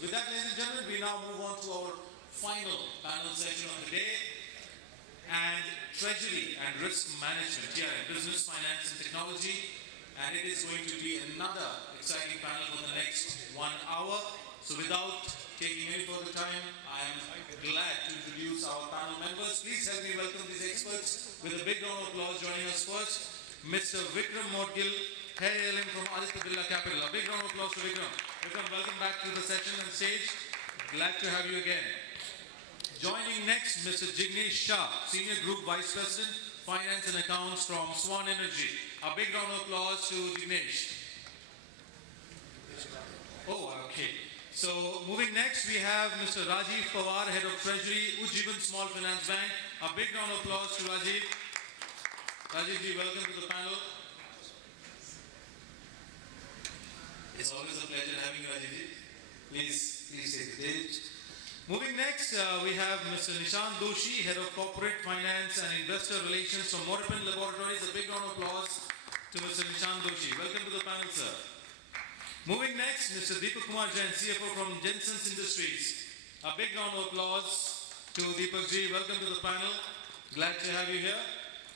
With that, ladies and gentlemen, we now move on to our final panel session of the day. And Treasury and Risk Management here in Business, Finance and Technology. And it is going to be another exciting panel for the next 1 hour. So without taking any further time, I am glad to introduce our panel members. Please help me welcome these experts with a big round of applause. Joining us first, Mr. Vikram Moudgil, Head ALM from Aditya Birla Capital. A big round of applause to Vikram. Vikram, welcome back to the session and stage. Glad to have you again. Joining next, Mr. Jignesh Shah, Senior Group Vice President, Finance and Accounts from Swan Energy. A big round of applause to Jignesh. Oh, okay. So, moving next, we have Mr. Rajeev Pawar, Head of Treasury, Ujjivan Small Finance Bank. A big round of applause to Rajeev. Rajeev ji, welcome to the panel. It's always a pleasure having you, Rajeev ji. Please take the stage. Moving next, we have Mr. Nishant Doshi, Head of Corporate Finance and Investor Relations from Morepen Laboratories. A big round of applause to Mr. Nishant Doshi. Welcome to the panel, sir. Moving next, Mr. Deepak Jain, CFO from Jesons Industries. A big round of applause to Deepak ji. Welcome to the panel. Glad to have you here.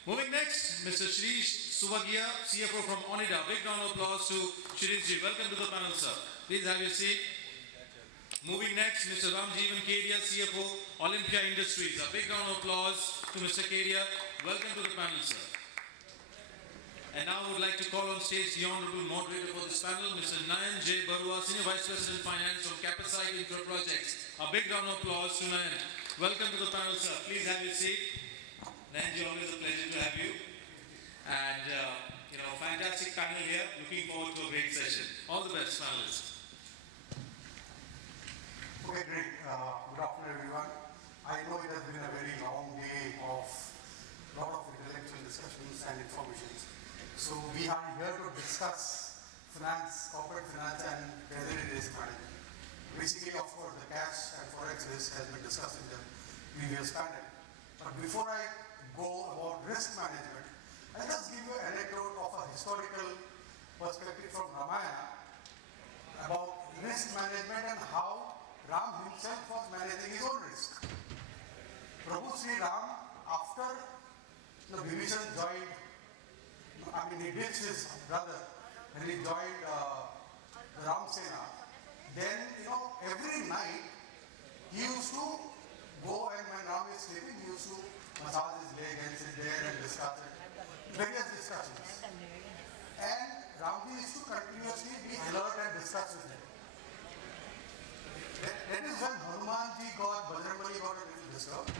Moving next, Mr. Shirish, CFO from Onida. Big round of applause to Shirish ji. Welcome to the panel, sir. Please have your seat. Moving next, Mr. 𝐁𝐮𝐬𝐢𝐧𝐚, CFO, Olympia Industries. A big round of applause to Mr. 𝐁𝐮𝐬𝐢𝐧𝐚. Welcome to the panel, sir. And now I would like to call on stage the Honorable Moderator for this panel, Mr. Nayon J. Baruah, Senior Vice President Finance from Capacit'e Infraprojects. A big round of applause to Nayon. Welcome to the panel, sir. Please have your seat. Nayon ji, always a pleasure to have you. And, fantastic panel here. Looking forward to a great session. All the best, panelists. Okay, great. Good afternoon, everyone. I know it has been a very long day of a lot of intellectual discussions and informations. So we are here to discuss finance, corporate finance and treasury risk management. Basically, of course, the cash and forex risk has been discussed in the previous panel. But before I go about risk management, I'll just give you an anecdote of a historical perspective from Ramayana about risk management and how Ram himself was managing his own risk. Prabhu Sri Ram, after Vibhishan joined, he ditched his brother and he joined the Ram Sena. Then, every night he used to go, and when Ram is sleeping, he used to massage his leg and sit there and discuss it. Various discussions. And Ramji used to continuously be alert and discuss with him. That is when Hanumanji got, Bajrangbali got a little disturbed.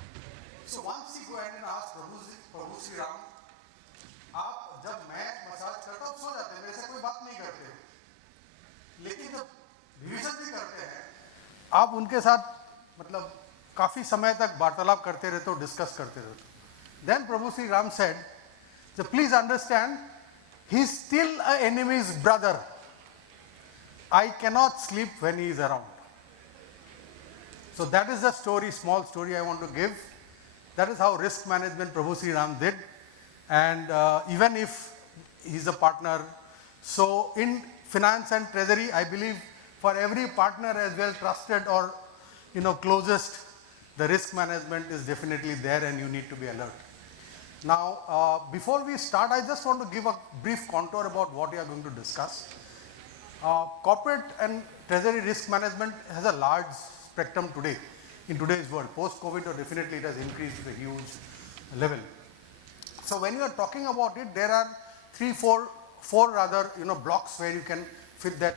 So once he go ahead and asked Prabhu Sri Ram, आप जब मैं massage करता हूँ सो जाते हैं, मेरे से कोई बात नहीं करते, लेकिन जब विभीषण जी करते हैं, आप उनके साथ काफी समय तक वार्तालाप करते रहते हो, डिस्कस करते रहते हो. Then Prabhu Sri Ram said, so please understand, he is still an enemy's brother. I cannot sleep when he is around. So that is the story, small story I want to give. That is how risk management Prabhu Sri Ram did. And even if he's a partner, so in finance and treasury, I believe for every partner as well trusted or closest, the risk management is definitely there and you need to be alert. Now, before we start, I just want to give a brief contour about what we are going to discuss. Corporate and treasury risk management has a large spectrum today, in today's world. Post-COVID, definitely it has increased to a huge level. So when you are talking about it, there are four rather blocks where you can fit that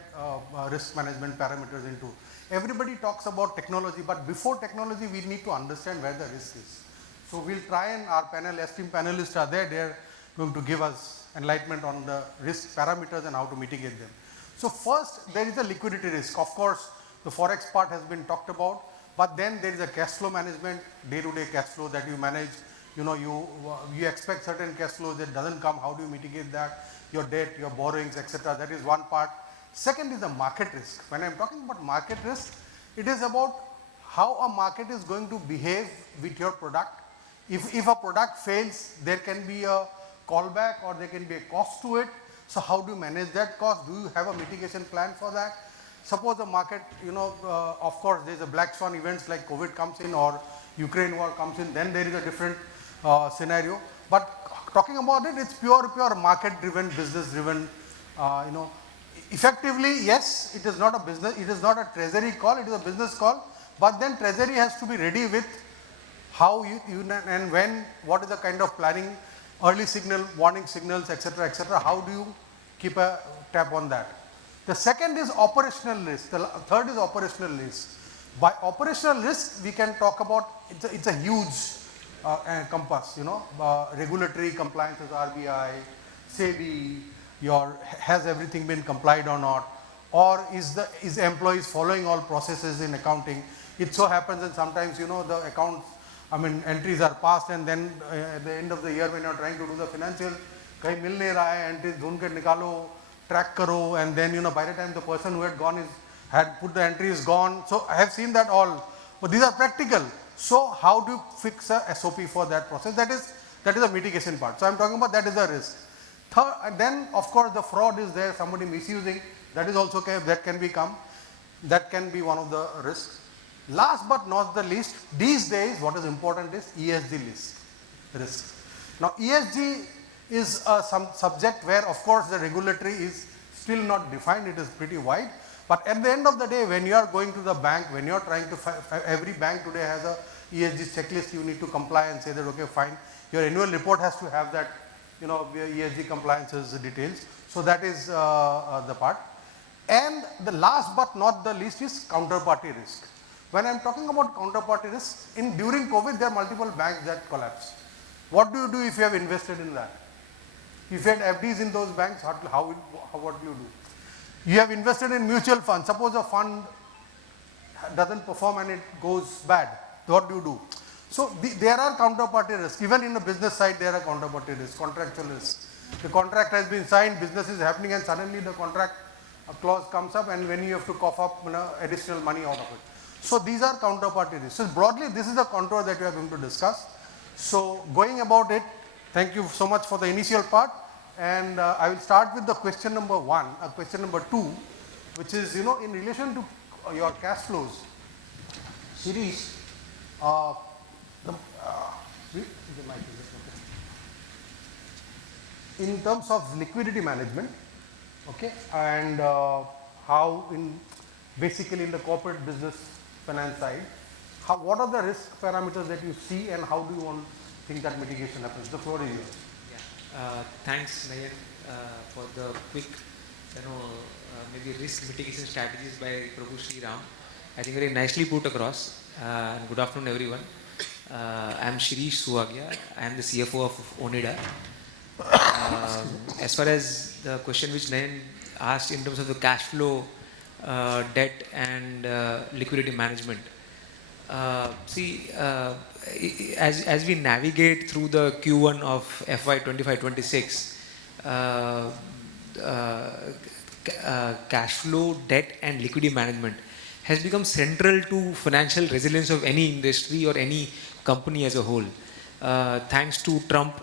risk management parameters into. Everybody talks about technology, but before technology, we need to understand where the risk is. So we'll try, and our esteemed panelists are there. They're going to give us enlightenment on the risk parameters and how to mitigate them. So first, there is a liquidity risk. Of course, the forex part has been talked about, but then there is a cash flow management, day-to-day cash flow that you manage. You expect certain cash flows that doesn't come. How do you mitigate that? Your debt, your borrowings, etc. That is one part. Second is the market risk. When I'm talking about market risk, it is about how a market is going to behave with your product. If a product fails, there can be a callback or there can be a cost to it. So how do you manage that cost? Do you have a mitigation plan for that? suppose the market, of course, there's a black swan events like COVID comes in or Ukraine war comes in, then there is a different scenario. But talking about it, it's pure market-driven, business-driven, Effectively, yes, it is not a business, it is not a treasury call, it is a business call, but then treasury has to be ready with how you and when, what is the kind of planning, early signal, warning signals, etc., how do you keep a tab on that? The second is operational risk, the third is operational risk. By operational risk, we can talk about, it's a huge compass, regulatory compliances, RBI, SEBI, has everything been complied or not, or is employees following all processes in accounting. It so happens that sometimes, the accounts, entries are passed, and then at the end of the year when you're trying to do the financial, kahin mil nahi raha hai, entries dhund ke nikalo, track karo, and then, by the time the person who had gone had put the entry is gone. So I have seen that all, but these are practical. So how do you fix a SOP for that process? That is a mitigation part. So I'm talking about that is the risk. Third, and then of course the fraud is there, somebody misusing, that is also, that can be one of the risks. Last but not the least, these days what is important is ESG risk. Now ESG is some subject where of course the regulatory is still not defined, it is pretty wide. But at the end of the day, when you are going to the bank, when you are trying to, every bank today has a ESG checklist, you need to comply and say that, okay, fine, your annual report has to have that, ESG compliances details. So that is the part. And the last but not the least is counterparty risk. When I'm talking about counterparty risk, during COVID, there are multiple banks that collapsed. What do you do if you have invested in that? If you had FDs in those banks, what do you do? You have invested in mutual funds. Suppose a fund doesn't perform and it goes bad. What do you do? So there are counterparty risks. Even in the business side, there are counterparty risks, contractual risks. The contract has been signed, business is happening, and suddenly the contract clause comes up, and when you have to cough up additional money out of it. So these are counterparty risks. So broadly, this is the contour that we are going to discuss. So going about it, thank you so much for the initial part. And I will start with the question number 1, question number 2, which is, in relation to your cash flows. Shirish, in terms of liquidity management, okay, and how basically in the corporate business finance side, what are the risk parameters that you see, and how do you think that mitigation happens? The floor is yours. Thanks, Nayan, for the quick, maybe risk mitigation strategies by Prabhu Sri Ram. I think very nicely put across. And good afternoon, everyone. I am Shirish Suwagya. I am the CFO of Onida. As far as the question which Nayan asked in terms of the cash flow, debt and liquidity management. As we navigate through the Q1 of FY 25-26, cash flow, debt and liquidity management has become central to financial resilience of any industry or any company as a whole. Thanks to Trump,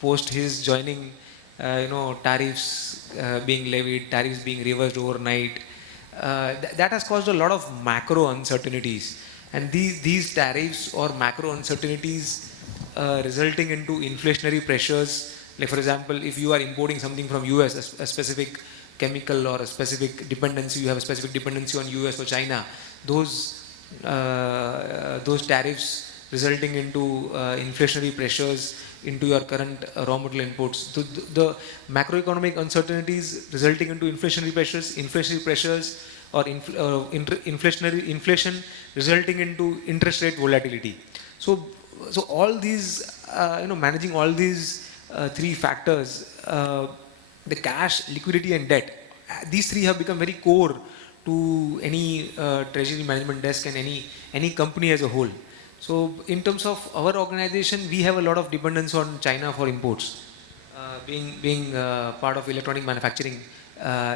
post his joining, tariffs being levied, tariffs being reversed overnight, that has caused a lot of macro uncertainties. And these tariffs or macro uncertainties resulting into inflationary pressures, like for example, if you are importing something from US, a specific chemical or a specific dependency, you have a specific dependency on US or China, those tariffs resulting into inflationary pressures into your current raw material imports. The macroeconomic uncertainties resulting into inflationary pressures or inflation resulting into interest rate volatility. So all these, managing all these three factors, the cash, liquidity and debt, these three have become very core to any treasury management desk and any company as a whole. So in terms of our organization, we have a lot of dependence on China for imports, being part of electronic manufacturing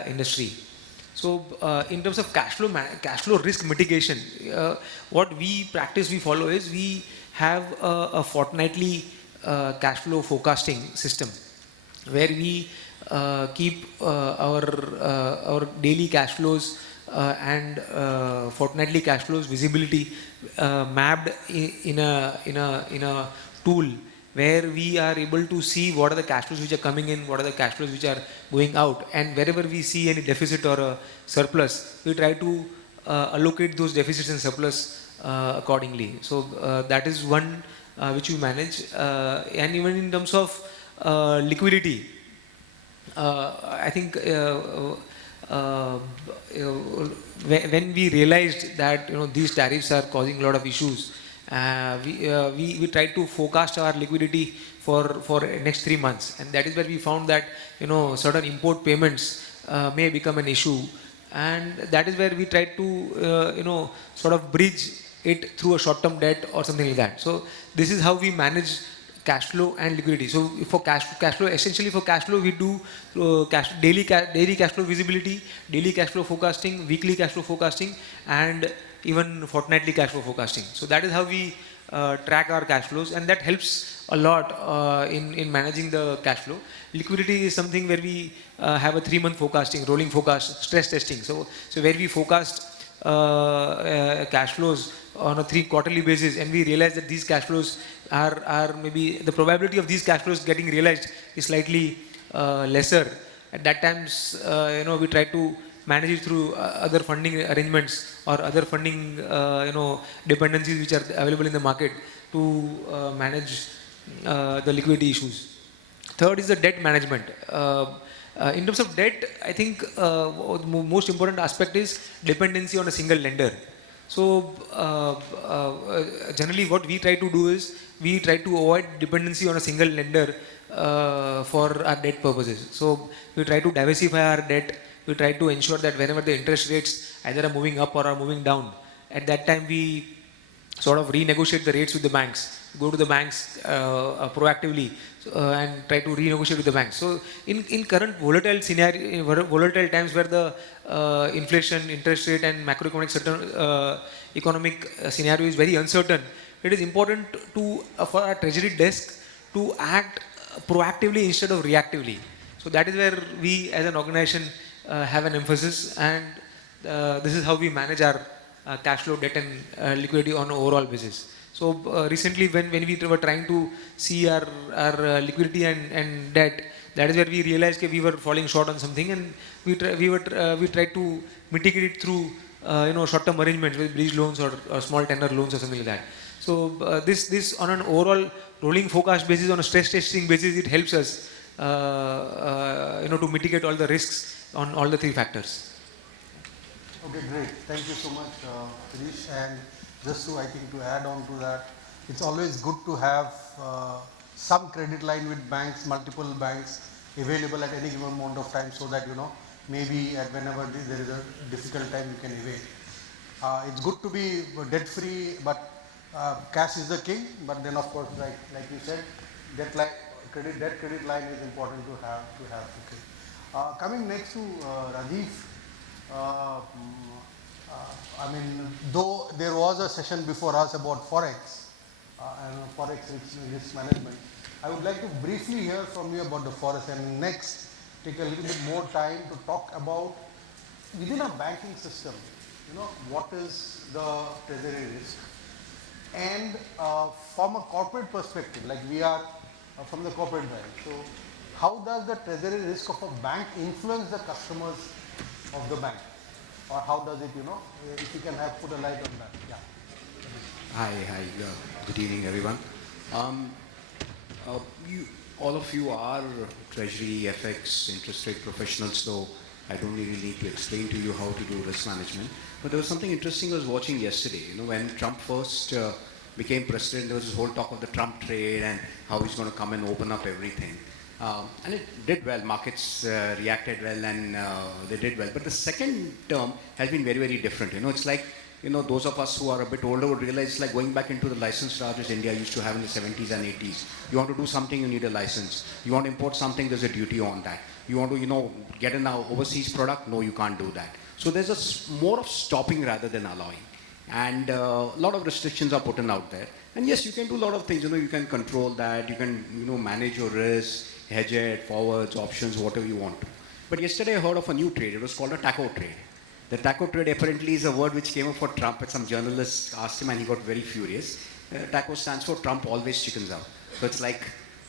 industry. So in terms of cash flow risk mitigation, what we follow is we have a fortnightly cash flow forecasting system where we keep our daily cash flows and fortnightly cash flows visibility mapped in a tool where we are able to see what are the cash flows which are coming in, what are the cash flows which are going out, and wherever we see any deficit or a surplus, we try to allocate those deficits and surplus accordingly. So that is one which we manage, and even in terms of liquidity, I think when we realized that these tariffs are causing a lot of issues, we tried to forecast our liquidity for next 3 months, and that is where we found that certain import payments may become an issue, and that is where we tried to sort of bridge it through a short-term debt or something like that. So this is how we manage cash flow and liquidity. So for cash flow, essentially for cash flow, we do daily cash flow visibility, daily cash flow forecasting, weekly cash flow forecasting, and even fortnightly cash flow forecasting. So that is how we track our cash flows, and that helps a lot in managing the cash flow. Liquidity is something where we have a 3-month forecasting, rolling forecast, stress testing. So where we forecast cash flows on a 3 quarterly basis, and we realize that these cash flows are maybe the probability of these cash flows getting realized is slightly lesser. At that times, we try to manage it through other funding arrangements or other funding dependencies which are available in the market to manage the liquidity issues. Third is the debt management. In terms of debt, I think the most important aspect is dependency on a single lender. So generally what we try to do is we try to avoid dependency on a single lender for our debt purposes. So we try to diversify our debt. We try to ensure that whenever the interest rates either are moving up or are moving down, at that time we sort of renegotiate the rates with the banks, go to the banks proactively and try to renegotiate with the banks. So in current volatile scenario, volatile times where the inflation, interest rate and macroeconomic certain economic scenario is very uncertain, it is important for our treasury desk to act proactively instead of reactively. So that is where we as an organization have an emphasis, and this is how we manage our cash flow, debt and liquidity on an overall basis. So recently when we were trying to see our liquidity and debt, that is where we realized that we were falling short on something, and we tried to mitigate it through short-term arrangements with bridge loans or small tenor loans or something like that. So this on an overall rolling forecast basis, on a stress testing basis, it helps us to mitigate all the risks on all the 3 factors. Okay, great. Thank you so much, Shirish. And just to, I think, to add on to that, it's always good to have some credit line with banks, multiple banks available at any given moment of time, so that maybe at whenever there is a difficult time you can evade. It's good to be debt free, but cash is the king. But then, of course, like you said, debt credit line is important to have. Okay. Coming next to Rajeev. I mean, though there was a session before us about Forex and Forex risk management, I would like to briefly hear from you about the Forex, and next take a little bit more time to talk about within a banking system, what is the treasury risk, and from a corporate perspective, like we are from the corporate bank. So how does the treasury risk of a bank influence the customers of the bank? Or how does it, if you can put a light on that. Yeah. Hi, good evening everyone. All of you are Treasury, FX, interest rate professionals, so I don't really need to explain to you how to do risk management. But there was something interesting I was watching yesterday. When Trump first became president, there was this whole talk of the Trump trade and how he's going to come and open up everything. And it did well, markets reacted well, and they did well. But the second term has been very, very different. It's like, those of us who are a bit older would realize it's like going back into the license charges India used to have in the 70s and 80s. You want to do something, you need a license. You want to import something, there's a duty on that. You want to, get an overseas product, no, you can't do that. So there's more of stopping rather than allowing. And a lot of restrictions are put in out there. And yes, you can do a lot of things. You can control that. You can, manage your risk, hedge it, forwards, options, whatever you want to. But yesterday I heard of a new trade. It was called a taco trade. The taco trade apparently is a word which came up for Trump, and some journalist asked him and he got very furious. Taco stands for Trump always chickens out. So it's like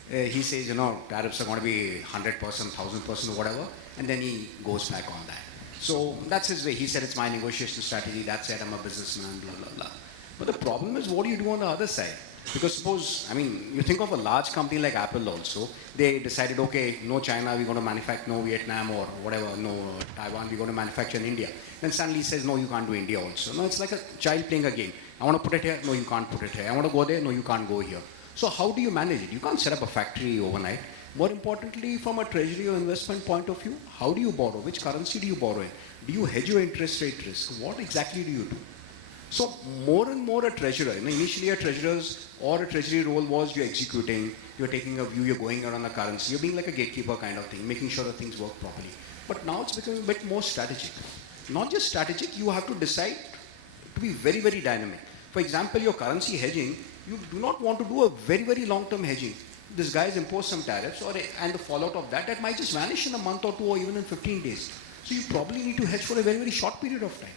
he says, tariffs are going to be 100%, 1000% whatever, and then he goes back on that. So that's his way. He said it's my negotiation strategy, that's it, I'm a businessman, blah, blah, blah. But the problem is, what do you do on the other side? Because suppose, you think of a large company like Apple also, they decided, okay, no China, we're going to manufacture, no Vietnam or whatever, no Taiwan, we're going to manufacture in India. Then suddenly he says, no, you can't do India also. No, it's like a child playing a game. I want to put it here, no, you can't put it here. I want to go there, no, you can't go here. So how do you manage it? You can't set up a factory overnight. More importantly, from a treasury or investment point of view, how do you borrow? Which currency do you borrow in? Do you hedge your interest rate risk? What exactly do you do? So more and more a treasurer, initially a treasurer's or a treasury role was you're executing, you're taking a view, you're going around the currency, you're being like a gatekeeper kind of thing, making sure that things work properly. But now it's becoming a bit more strategic. Not just strategic, you have to decide to be very, very dynamic. For example, your currency hedging, you do not want to do a very, very long-term hedging. This guy has imposed some tariffs and the fallout of that might just vanish in a month or two or even in 15 days. So you probably need to hedge for a very, very short period of time.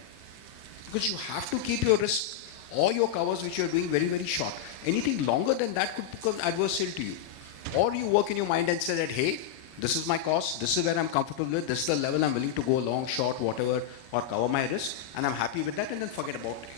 Because you have to keep your risk or your covers which you are doing very, very short. Anything longer than that could become adversarial to you. Or you work in your mind and say that, hey, this is my cost, this is where I'm comfortable with, this is the level I'm willing to go long, short, whatever, or cover my risk, and I'm happy with that, and then forget about it.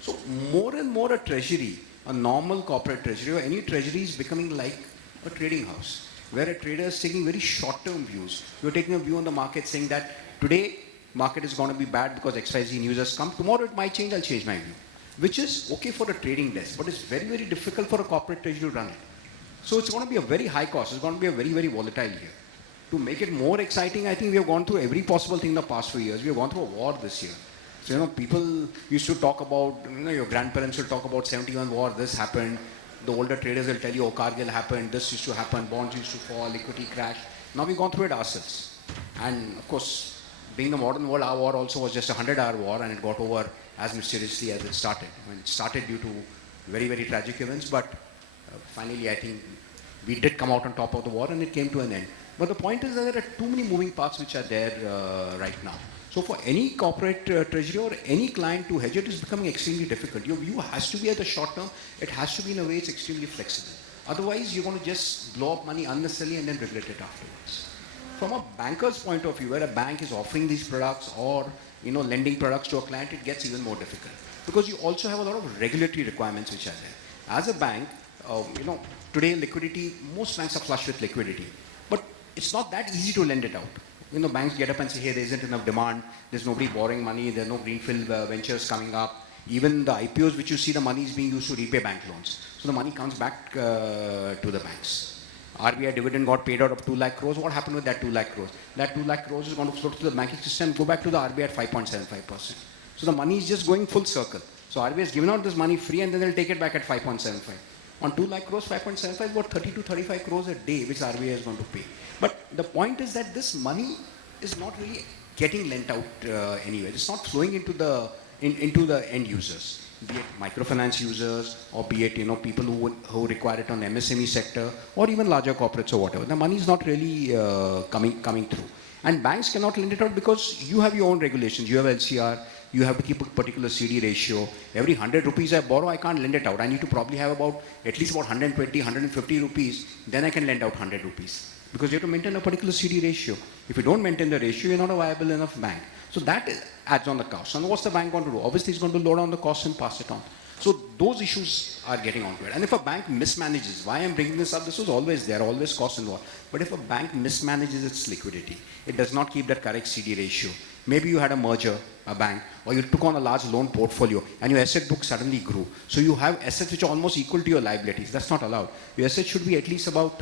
So more and more a treasury, a normal corporate treasury, or any treasury is becoming like a trading house, where a trader is taking very short-term views. You're taking a view on the market saying that today, market is going to be bad because XYZ news has come. Tomorrow it might change, I'll change my view. Which is okay for a trading desk, but it's very, very difficult for a corporate treasury to run it. So it's going to be a very high cost. It's going to be a very, very volatile year. To make it more exciting, I think we have gone through every possible thing in the past few years. We have gone through a war this year. So, people used to talk about, your grandparents will talk about 71 war, this happened. The older traders will tell you, oh, Kargil happened, this used to happen, bonds used to fall, equity crash. Now we've gone through it ourselves. And of course, being the modern world, our war also was just a 100-hour war, and it got over as mysteriously as it started. It started due to very, very tragic events, but finally I think we did come out on top of the war and it came to an end. But the point is that there are too many moving parts which are there right now. So for any corporate treasury or any client to hedge it is becoming extremely difficult. Your view has to be at the short term. It has to be in a way it's extremely flexible. Otherwise, you're going to just blow up money unnecessarily and then regret it afterwards. From a banker's point of view, where a bank is offering these products or lending products to a client, it gets even more difficult because you also have a lot of regulatory requirements which are there. As a bank, today liquidity, most banks are flush with liquidity, but it's not that easy to lend it out. Banks get up and say, hey, there isn't enough demand, there's nobody borrowing money, there are no greenfield ventures coming up. Even the IPOs which you see, the money is being used to repay bank loans. So the money comes back to the banks. RBI dividend got paid out of 2 lakh crores. What happened with that 2 lakh crores? That 2 lakh crores is going to flow to the banking system and go back to the RBI at 5.75%. So the money is just going full circle. So RBI is giving out this money free and then they'll take it back at 5.75. On 2 lakh crores, 5.75 is about 30 to 35 crores a day which RBI is going to pay. But the point is that this money is not really getting lent out anywhere. It's not flowing into the end users. Be it microfinance users or be it people who require it on the MSME sector or even larger corporates or whatever. The money is not really coming through. And banks cannot lend it out because you have your own regulations. You have LCR, you have to keep a particular CD ratio. Every 100 rupees I borrow, I can't lend it out. I need to probably have at least about 120, 150 rupees, then I can lend out 100 rupees. Because you have to maintain a particular CD ratio. If you don't maintain the ratio, you're not a viable enough bank. So that adds on the cost. And what's the bank going to do? Obviously, it's going to load on the cost and pass it on. So those issues are getting onto it. And if a bank mismanages, why I'm bringing this up, this was always there, always cost involved. But if a bank mismanages its liquidity, it does not keep that correct CD ratio. Maybe you had a merger, a bank, or you took on a large loan portfolio and your asset book suddenly grew. So you have assets which are almost equal to your liabilities. That's not allowed. Your assets should be at least about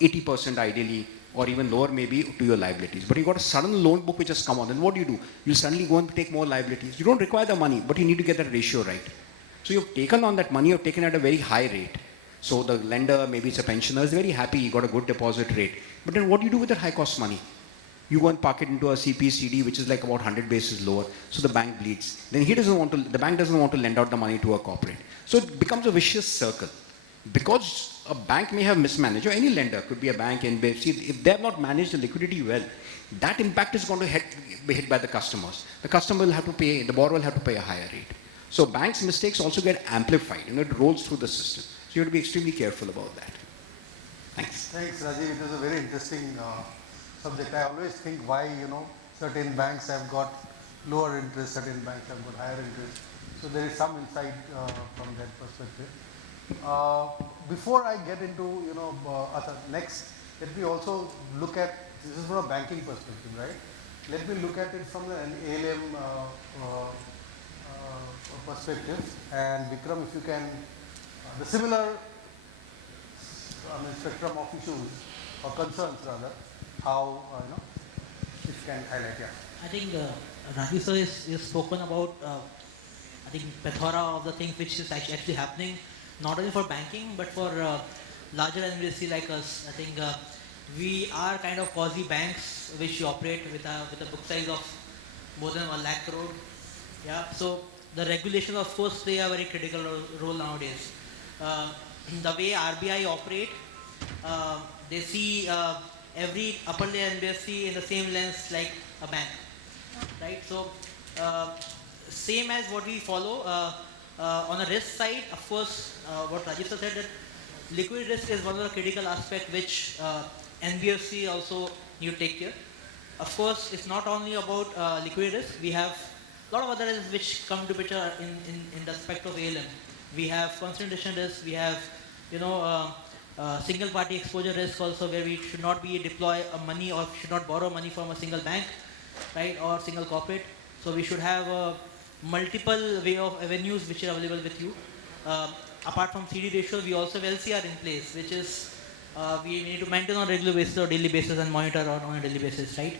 80% ideally, or even lower maybe to your liabilities. But you got a sudden loan book which has come on, then what do? You suddenly go and take more liabilities. You don't require the money, but you need to get that ratio right. So you've taken on that money, you've taken at a very high rate. So the lender, maybe it's a pensioner, is very happy, you got a good deposit rate. But then what do you do with that high cost money? You go and park it into a CP CD, which is like about 100 basis lower. So the bank bleeds. Then the bank doesn't want to lend out the money to a corporate. So it becomes a vicious circle. because a bank may have mismanaged, or any lender, could be a bank, NBFC, if they have not managed the liquidity well, that impact is going to be hit by the customers. The customer will have to pay, the borrower will have to pay a higher rate. So banks' mistakes also get amplified, it rolls through the system. So you have to be extremely careful about that. Thanks. Thanks, Rajeev. It is a very interesting subject. I always think why, certain banks have got lower interest, certain banks have got higher interest. So there is some insight from that perspective. Before I get into, next, let me also look at, this is from a banking perspective, right? Let me look at it from an ALM perspective. And Vikram, if you can, the similar spectrum of issues or concerns rather, how, it can highlight, yeah. I think Rajeev sir is spoken about, I think, plethora of the things which is actually happening, not only for banking, but for larger NBFC like us. I think we are kind of quasi banks which operate with a book size of more than 1 lakh crore. Yeah, so the regulations, of course, play a very critical role nowadays. The way RBI operate, they see every upper layer NBFC in the same lens like a bank, right? So same as what we follow on a risk side, of course, what Rajeev sir said, that liquid risk is one of the critical aspects which NBFC also need to take care. Of course, it's not only about liquid risk. We have a lot of other risks which come to picture in the aspect of ALM. We have concentration risk. We have, single party exposure risk also, where we should not be deploy money or should not borrow money from a single bank, right, or single corporate. So we should have multiple way of avenues which are available with you. Apart from CD ratio, we also have LCR in place, which is we need to maintain on a regular basis or daily basis and monitor on a daily basis, right?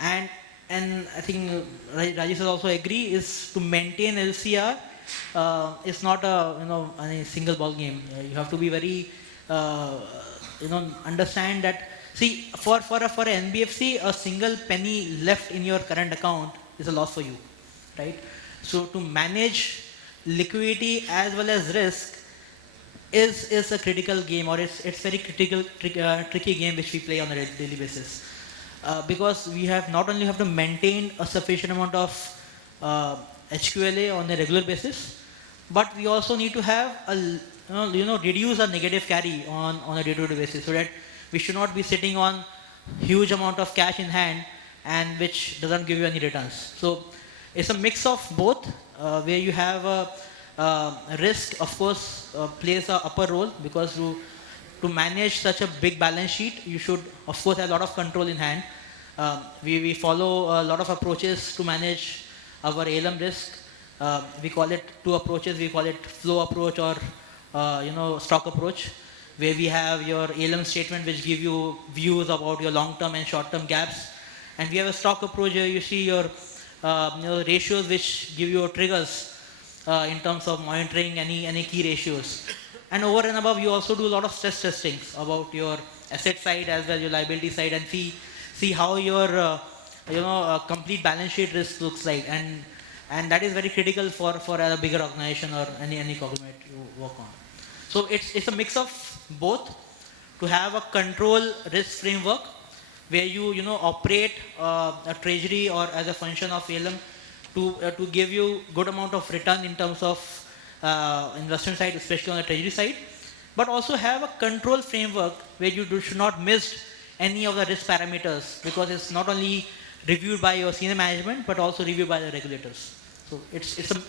And I think Rajeev sir also agree is to maintain LCR. It's not a single ball game. You have to be very understand that. See, for an NBFC, a single penny left in your current account is a loss for you, right? So to manage liquidity as well as risk is a critical game, or it's very critical, tricky game which we play on a daily basis. Because we have not only have to maintain a sufficient amount of HQLA on a regular basis, but we also need to have reduce our negative carry on a day-to-day basis, so that we should not be sitting on huge amount of cash in hand and which doesn't give you any returns. So it's a mix of both, where you have risk, of course, plays a upper role, because to manage such a big balance sheet, you should, of course, have a lot of control in hand. We follow a lot of approaches to manage our ALM risk. We call it two approaches. We call it flow approach or stock approach, where we have your ALM statement which give you views about your long-term and short-term gaps, and we have a stock approach where you see your ratios which give you triggers in terms of monitoring any key ratios. And over and above, you also do a lot of stress testing about your asset side as well as your liability side, and see how your complete balance sheet risk looks like, and that is very critical for a bigger organization or any conglomerate to work on. So it's a mix of both, to have a control risk framework where you operate a treasury or as a function of ALM to give you good amount of return in terms of investment side, especially on the treasury side, but also have a control framework where you should not miss any of the risk parameters, because it's not only reviewed by your senior management but also reviewed by the regulators. So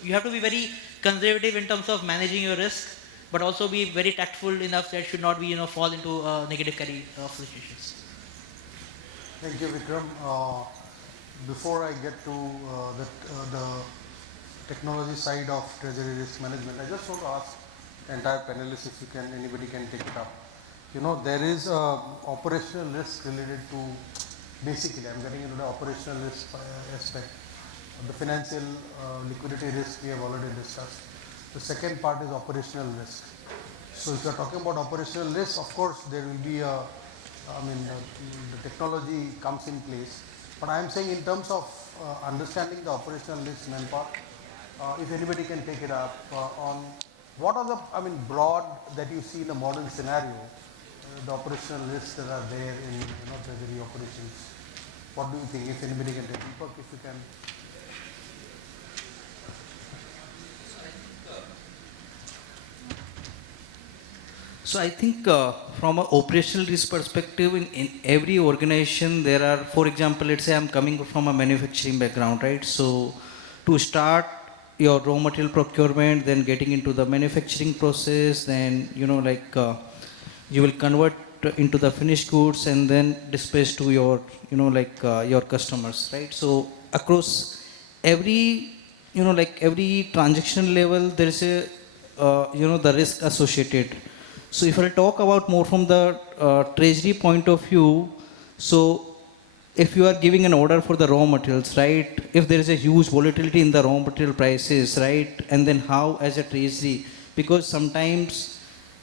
you have to be very conservative in terms of managing your risk, but also be very tactful enough that should not be fall into negative carry of situations. Thank you, Vikram. Before I get to the technology side of treasury risk management, I just want to ask the entire panelists if anybody can take it up. There is operational risk related to, basically, I'm getting into the operational risk aspect. The financial liquidity risk we have already discussed. The second part is operational risk. So if you are talking about operational risk, of course there will be the technology comes in place. But I am saying in terms of understanding the operational risk manpower, if anybody can take it up on what are the, I mean, broad that you see in the modern scenario, the operational risks that are there in, treasury operations? What do you think, if anybody can tell? Deepak, if you can. So I think from an operational risk perspective, in every organization there are, for example, let's say I'm coming from a manufacturing background, right? So to start your raw material procurement, then getting into the manufacturing process, then you will convert into the finished goods and then dispatch to your your customers, right? So across every every transaction level there is a the risk associated. So if I talk about more from the treasury point of view, so if you are giving an order for the raw materials, right, if there is a huge volatility in the raw material prices, right, and then how as a treasury, because sometimes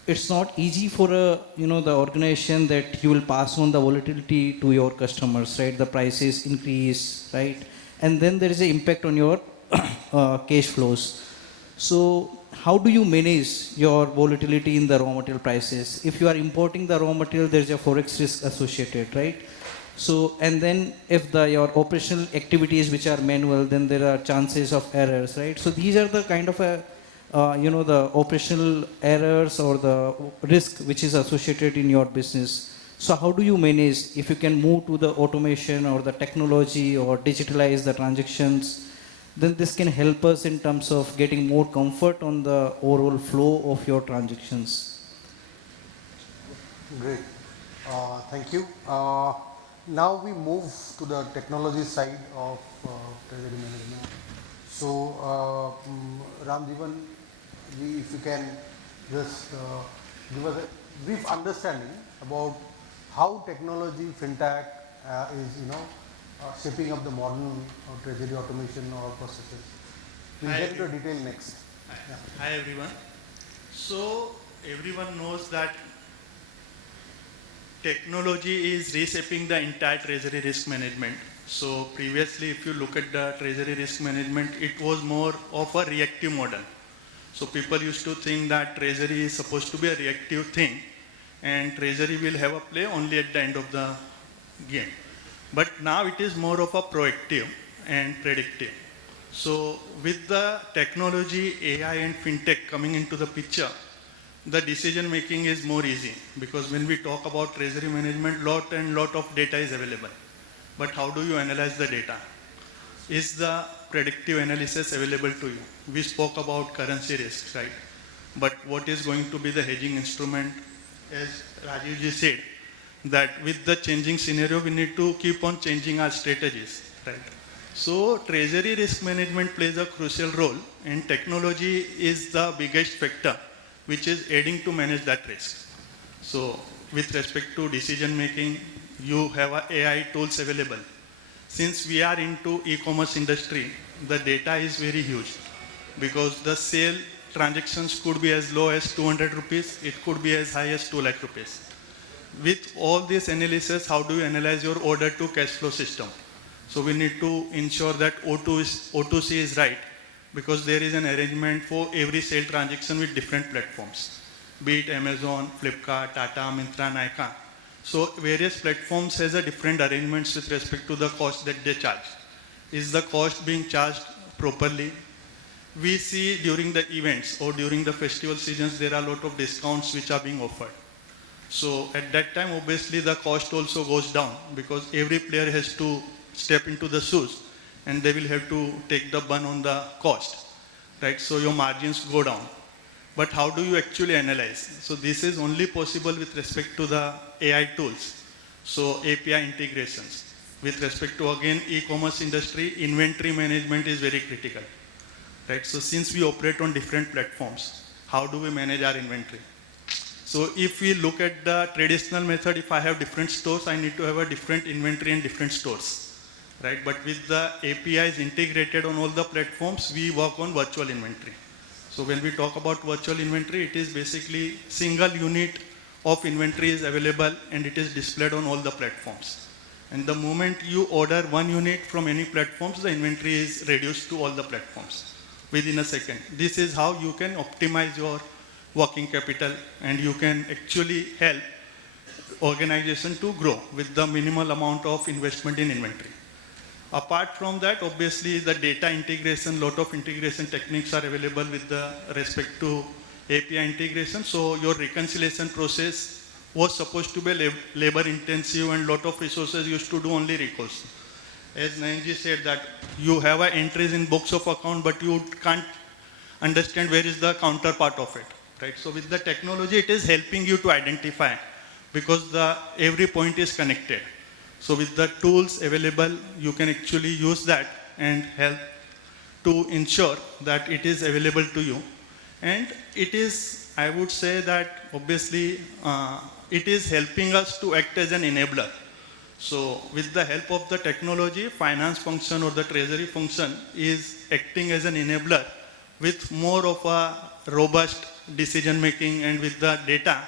it's not easy for a, the organization that you will pass on the volatility to your customers, right, the prices increase, right, and then there is an impact on your cash flows. So how do you manage your volatility in the raw material prices? If you are importing the raw material, there is a forex risk associated, right? So, and then if your operational activities which are manual, then there are chances of errors, right? So these are the kind of the operational errors or the risk which is associated in your business. So how do you manage? If you can move to the automation or the technology or digitalize the transactions, then this can help us in terms of getting more comfort on the overall flow of your transactions. Great. Thank you. Now we move to the technology side of treasury management. So, Ramjeevan, if you can just give us a brief understanding about how technology, fintech is, shaping up the modern treasury automation or processes. We'll get into detail next. Hi. Yeah. Hi everyone. So everyone knows that technology is reshaping the entire treasury risk management. So previously, if you look at the treasury risk management, it was more of a reactive model. So people used to think that treasury is supposed to be a reactive thing and treasury will have a play only at the end of the game. But now it is more of a proactive and predictive. So with the technology, AI and fintech coming into the picture, the decision making is more easy, because when we talk about treasury management, lot of data is available. But how do you analyze the data? Is the predictive analysis available to you? We spoke about currency risks, right? But what is going to be the hedging instrument? As Rajeev ji said, that with the changing scenario, we need to keep on changing our strategies, right? So treasury risk management plays a crucial role, and technology is the biggest factor which is aiding to manage that risk. So with respect to decision making, you have AI tools available. Since we are into e-commerce industry, the data is very huge, because the sale transactions could be as low as 200 rupees, it could be as high as 2 lakh rupees. With all this analysis, how do you analyze your order to cash flow system? So we need to ensure that O2C is right, because there is an arrangement for every sale transaction with different platforms, be it Amazon, Flipkart, Tata, Myntra, Nykaa. So various platforms has a different arrangements with respect to the cost that they charge. Is the cost being charged properly? We see during the events or during the festival seasons, there are a lot of discounts which are being offered. So at that time, obviously the cost also goes down, because every player has to step into the shoes and they will have to take the burn on the cost, right? So your margins go down. But how do you actually analyze? So this is only possible with respect to the AI tools. So API integrations. With respect to, again, e-commerce industry, inventory management is very critical, right? So since we operate on different platforms, how do we manage our inventory? So if we look at the traditional method, if I have different stores, I need to have a different inventory in different stores, right? But with the APIs integrated on all the platforms, we work on virtual inventory. So when we talk about virtual inventory, it is basically single unit of inventory is available and it is displayed on all the platforms. And the moment you order one unit from any platforms, the inventory is reduced to all the platforms. within a second. This is how you can optimize your working capital, and you can actually help organization to grow with the minimal amount of investment in inventory. Apart from that, obviously the data integration, lot of integration techniques are available with the respect to API integration. So your reconciliation process was supposed to be labor intensive, and lot of resources used to do only recourse. As Nayanji said that you have entries in books of account, but you can't understand where is the counterpart of it, right? So with the technology, it is helping you to identify, because every point is connected. So with the tools available, you can actually use that and help to ensure that it is available to you. And it is, I would say that obviously it is helping us to act as an enabler. So with the help of the technology, finance function or the treasury function is acting as an enabler with more of a robust decision making, and with the data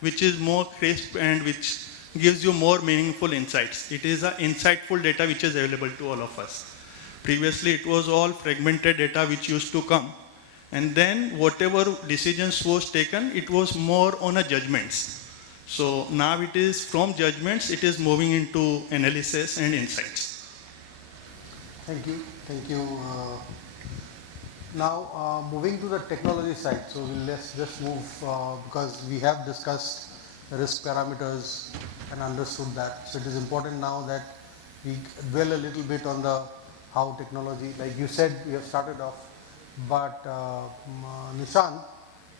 which is more crisp and which gives you more meaningful insights. It is an insightful data which is available to all of us. Previously, it was all fragmented data which used to come, and then whatever decisions was taken, it was more on a judgments. So now it is from judgments, it is moving into analysis and insights. Thank you. Thank you. Now, moving to the technology side, so let's just move because we have discussed the risk parameters and understood that. So it is important now that we dwell a little bit on the how technology, like you said, we have started off, but Nishant,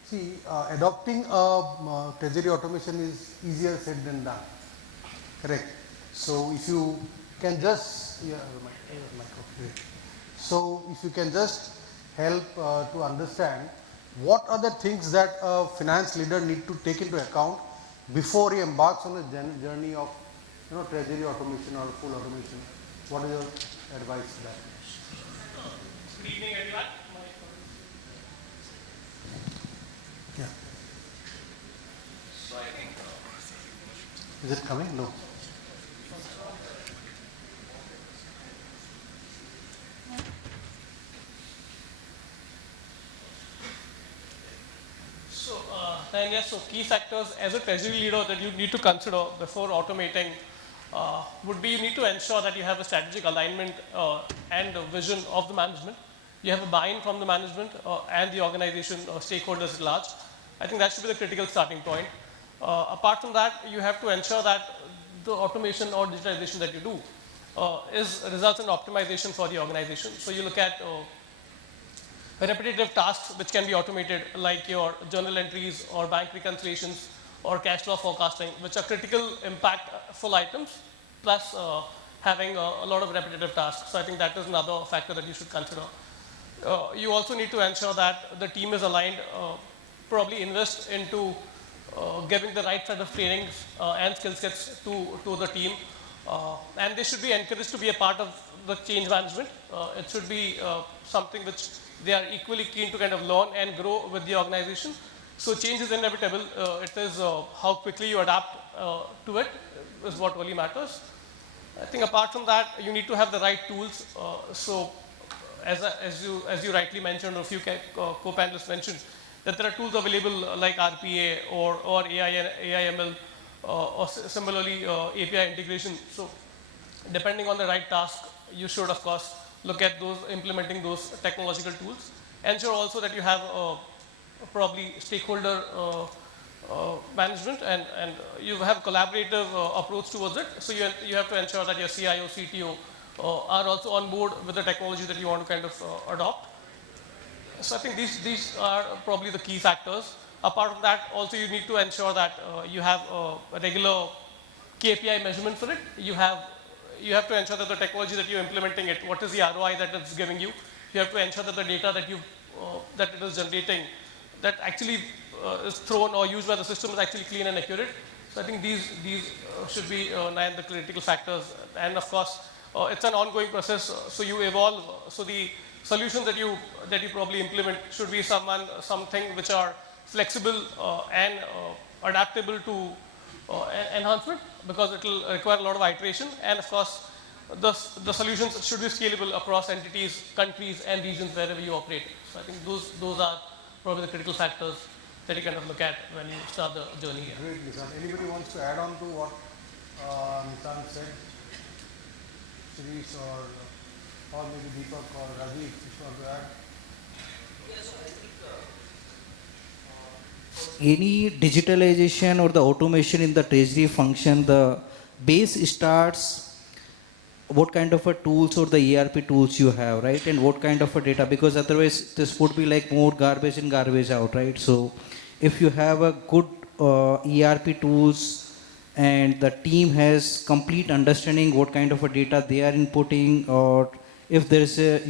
see, adopting a treasury automation is easier said than done. Correct. So if you can just, so if you can just help to understand what are the things that a finance leader need to take into account before he embarks on a journey of treasury automation or full automation. What is your advice to that? Good evening, everyone. Yeah. So I think. Is it coming? No. So key factors as a treasury leader that you need to consider before automating would be you need to ensure that you have a strategic alignment and a vision of the management. You have a buy-in from the management and the organization stakeholders at large. I think that should be the critical starting point. Apart from that, you have to ensure that the automation or digitalization that you do results in optimization for the organization. So you look at repetitive tasks which can be automated, like your journal entries or bank reconciliations or cash flow forecasting, which are critical impactful items, plus having a lot of repetitive tasks. So I think that is another factor that you should consider. You also need to ensure that the team is aligned, probably invest into giving the right set of trainings and skill sets to the team. And they should be encouraged to be a part of the change management. It should be something which they are equally keen to kind of learn and grow with the organization. So change is inevitable. It is how quickly you adapt to it is what really matters. I think apart from that, you need to have the right tools. So as you rightly mentioned, or a few co-panelists mentioned, that there are tools available like RPA or AI/ML, or similarly API integration. So depending on the right task, you should of course look at implementing those technological tools. Ensure also that you have probably stakeholder management and you have collaborative approach towards it. So you have to ensure that your CIO, CTO are also on board with the technology that you want to kind of adopt. So I think these are probably the key factors. Apart from that, also you need to ensure that you have a regular KPI measurement for it. You have to ensure that the technology that you're implementing it, what is the ROI that it's giving you. You have to ensure that the data that it is generating, that actually is thrown or used by the system is actually clean and accurate. So I think these should be the critical factors. And of course, it's an ongoing process. So you evolve. So the solutions that you probably implement should be something which are flexible and adaptable to enhancement, because it will require a lot of iteration. And of course, the solutions should be scalable across entities, countries, and regions wherever you operate. So I think those are probably the critical factors that you kind of look at when you start the journey here. Great, Nishant. Anybody wants to add on to what Nishant said? Shirish or maybe Deepak or Rajeev, if you want to add? Any digitalization or the automation in the treasury function, the base starts what kind of a tools or the ERP tools you have, right? And what kind of a data, because otherwise this would be like more garbage in, garbage out, right? So if you have a good ERP tools and the team has complete understanding what kind of a data they are inputting, or if there is a,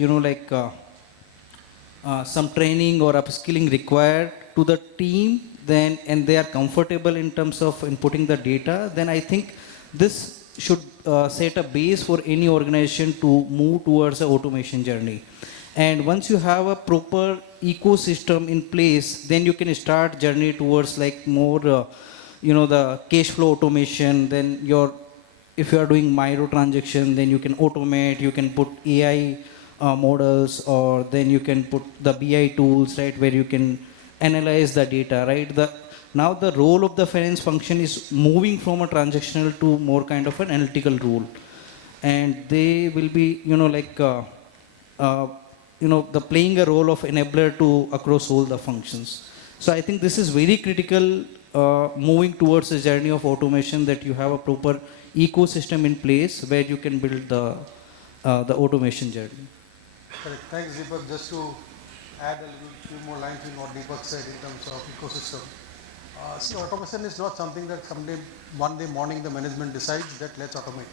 some training or upskilling required to the team, then, and they are comfortable in terms of inputting the data, then I think this should set a base for any organization to move towards the automation journey. And once you have a proper ecosystem in place, then you can start journey towards like more, the cash flow automation. Then if you are doing micro transaction, then you can automate, you can put AI models, or then you can put the BI tools, right, where you can analyze the data, right? Now the role of the finance function is moving from a transactional to more kind of an analytical role, and they will be, the playing a role of enabler to across all the functions. So I think this is very critical, moving towards a journey of automation, that you have a proper ecosystem in place where you can build the automation journey. Correct. Thanks, Deepak. Just to add a few more lines in what Deepak said in terms of ecosystem. See, automation is not something that one day morning the management decides that let's automate.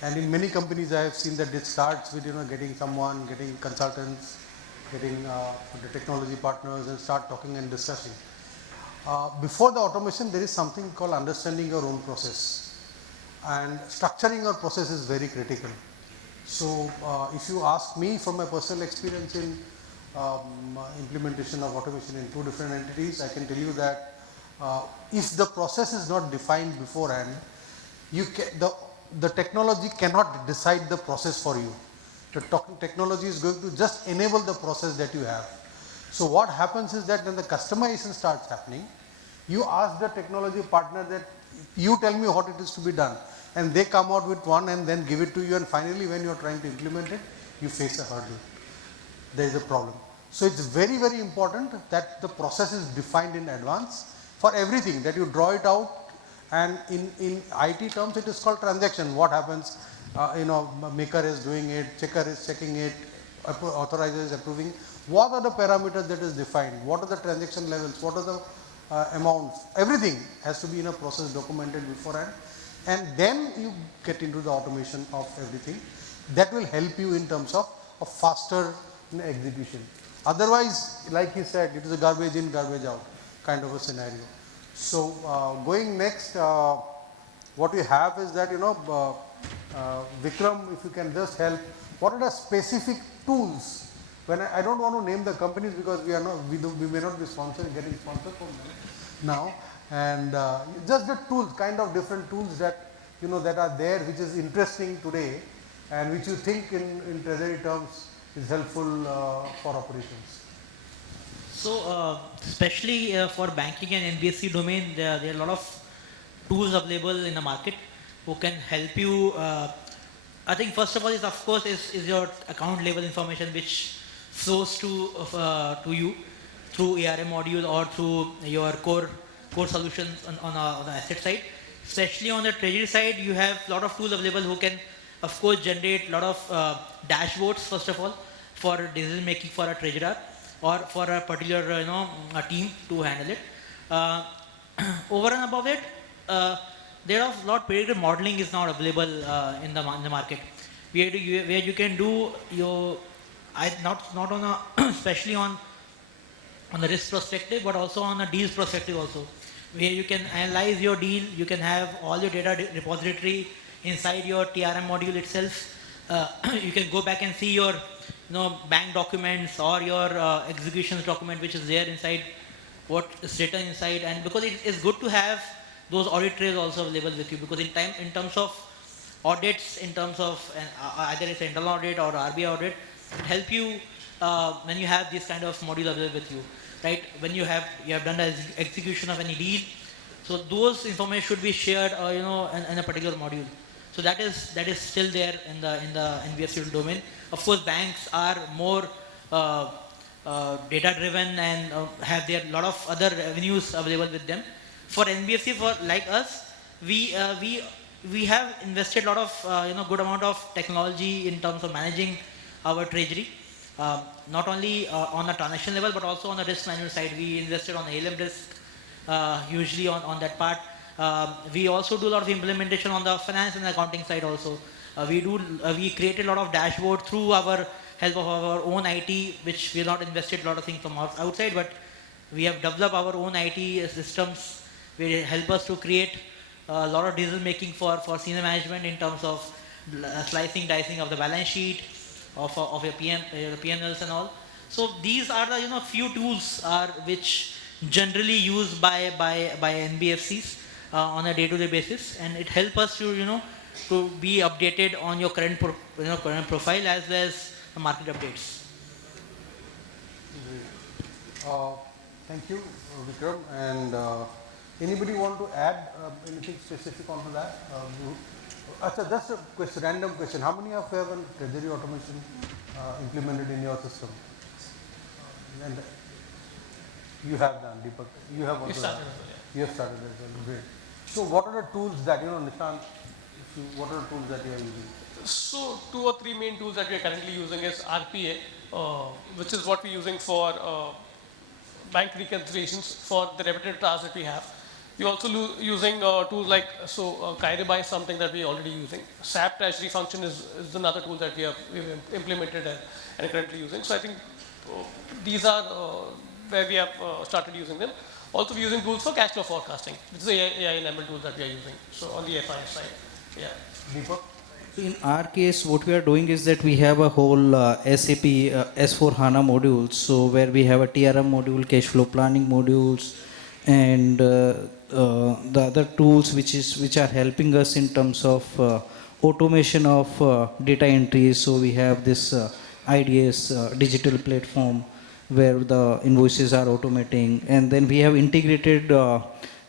And in many companies I have seen that it starts with getting consultants, getting the technology partners, and start talking and discussing. Before the automation, there is something called understanding your own process, and structuring your process is very critical. So if you ask me from my personal experience in implementation of automation in 2 different entities, I can tell you that if the process is not defined beforehand, the technology cannot decide the process for you. The technology is going to just enable the process that you have. So what happens is that when the customization starts happening, you ask the technology partner that you tell me what it is to be done, and they come out with one and then give it to you, and finally when you are trying to implement it, you face a hurdle. There is a problem. So it's very, very important that the process is defined in advance for everything, that you draw it out. And in IT terms, it is called transaction. What happens, maker is doing it, checker is checking it, authorizer is approving. What are the parameters that is defined? What are the transaction levels? What are the amounts? Everything has to be in a process documented beforehand. And then you get into the automation of everything. That will help you in terms of a faster execution. Otherwise, like he said, it is a garbage in, garbage out kind of a scenario. So going next, what we have is that, Vikram, if you can just help, what are the specific tools? When I don't want to name the companies because we may not be getting sponsored from them now, and just the tools, kind of different tools that that are there, which is interesting today, and which you think in treasury terms is helpful for operations. So, especially for banking and NBFC domain, there are a lot of tools available in the market who can help you. I think first of all is your account level information, which flows to you through ARM module or through your core solutions on the asset side. Especially on the treasury side, you have a lot of tools available who can, of course, generate a lot of dashboards, first of all, for decision making for a treasurer or for a particular a team to handle it. Over and above it, there are a lot of predictive modeling is now available in the market, where you can do your not on a especially on the risk perspective, but also on a deals perspective also, where you can analyze your deal, you can have all your data repository inside your TRM module itself. You can go back and see your bank documents or your executions document, which is there inside, what is written inside. And because it is good to have those audit trails also available with you, because in terms of audits in terms of either it's internal audit or RBI audit. It help you when you have this kind of module available with you, right? When you have done the execution of any deal, so those information should be shared, in a particular module. So that is still there in the NBFC domain. Of course, banks are more data driven and have their lot of other revenues available with them. For NBFC, for like us, we have invested a lot of good amount of technology in terms of managing our treasury, not only on a transaction level but also on the risk management side. We invested on ALM risk, hugely on that part. We also do a lot of implementation on the finance and accounting side also. We created a lot of dashboard through our help of our own IT, which we have not invested a lot of things from outside, but we have developed our own IT systems which help us to create a lot of decision making for senior management in terms of slicing, dicing of the balance sheet, of your P&Ls and all. So these are the few tools which generally used by NBFCs on a day-to-day basis, and it helps us to be updated on your current profile as well as the market updates. Thank you, Vikram. And anybody want to add anything specific onto that? Just a question, random question. How many of you have a treasury automation implemented in your system? And you have done, Deepak. You have also done. You have started as well. Great. So what are the tools that, Nishant, what are the tools that you are using? So 2 or 3 main tools that we are currently using is RPA, which is what we're using for bank reconciliations for the repetitive tasks that we have. We're also using tools like, 𝐬𝐬𝐬𝐬 is something that we're already using. SAP Treasury function is another tool that we've implemented and currently using. So I think these are where we have started using them. Also we're using tools for cash flow forecasting, which is the AI-enabled tool that we are using. So on the FI side, yeah. Deepak? So in our case, what we are doing is that we have a whole SAP S4HANA module, so where we have a TRM module, cash flow planning modules, and the other tools which are helping us in terms of automation of data entries. So we have this IDS digital platform where the invoices are automating, and then we have integrated